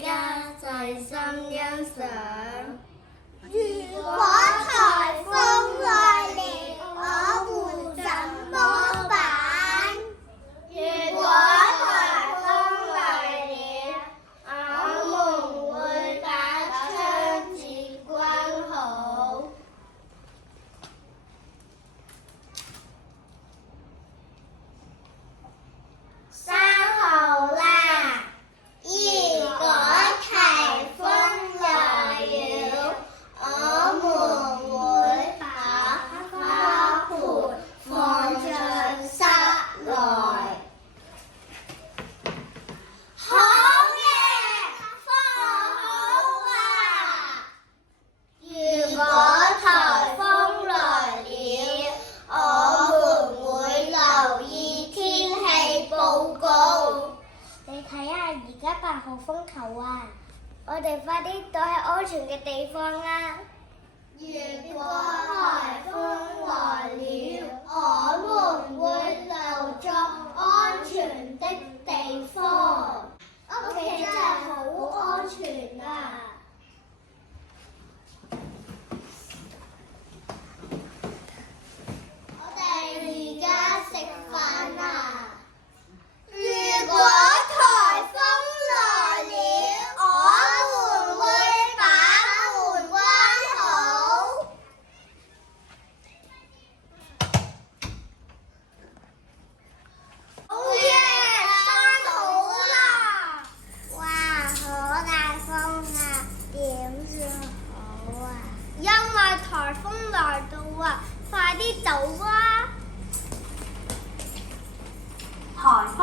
家細心欣賞。如果颱風來了，我們怎麼辦？如果颱風來了，我們會把窗子關好。3號啦！如果颱風來了，我們會把花盆放進室內。好嘢，放好啊！如果颱風來了，我們會留意天氣報告。你睇下，而家8號風球啊！我哋快啲躲喺安全嘅地方啦！如果颱風來了，我們會留作安全的地方。屋企真係好安全啊！我哋而家食飯啦！如果颱風來了，我們會把門關好。好嘢，關好啦！哇，好大風啊！點算好啊？因為颱風來到啊，快啲走啊！颱風